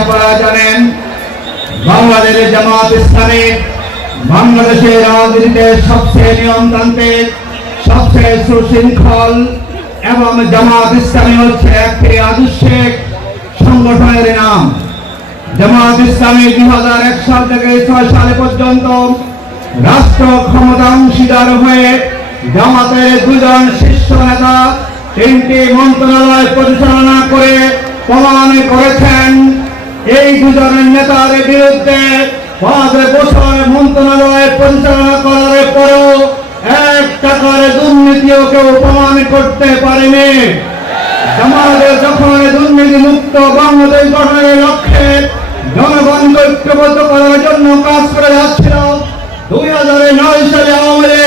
আপনারা জানেন? বাংলাদেশের জামাত ইসলামী বাংলাদেশের রাজনীতিতে সবচেয়ে নিয়মতান্ত্রিক, সবচেয়ে সুশৃঙ্খল এবং জামাত ইসলামী হচ্ছে একটি আদর্শিক সংগঠনের নাম। জামাত ইসলামী দুই হাজার এক সাল থেকে ছয় সালে পর্যন্ত রাষ্ট্র ক্ষমতা অংশীদার হয়ে জামাতের দুজন শীর্ষ নেতা, তিনটি মন্ত্রণালয় পরিচালনা করে প্রমাণ করেছেন। এই দুজনের নেতার বিরুদ্ধে পাঁচ বছর মন্ত্রণালয় পরিচালনা করার পরেও এক টাকার দুর্নীতিও কেউ প্রমাণ করতে পারেনি সমাজে যখন দুর্নীতি মুক্ত বাংলাদেশ গঠনের লক্ষ্যে জনগণকে ঐক্যবদ্ধ করার জন্য কাজ করে যাচ্ছিল দুই হাজার নয় সালে আওয়ামী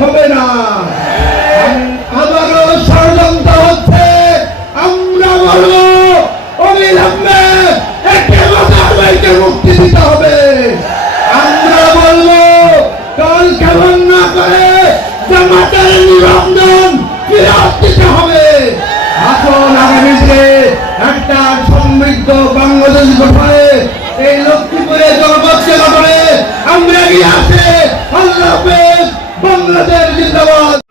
হবে না। আমারও ষড়যন্ত্র হচ্ছে, আমরা বলব অবিলম্বে একে মাথাবাইকে মুক্তি দিতে হবে। আমরা বলব, দল কেমন না করে জামাতের নিবন্ধন ফিরত দিতে হবে। আসল আগামীতে একটা সমৃদ্ধ বাংলাদেশ গঠনে এই লক্ষ্মীপুরে জনপথকে গঠনে আমরা কি আসি। বাংলাদেশ জিন্দাবাদ।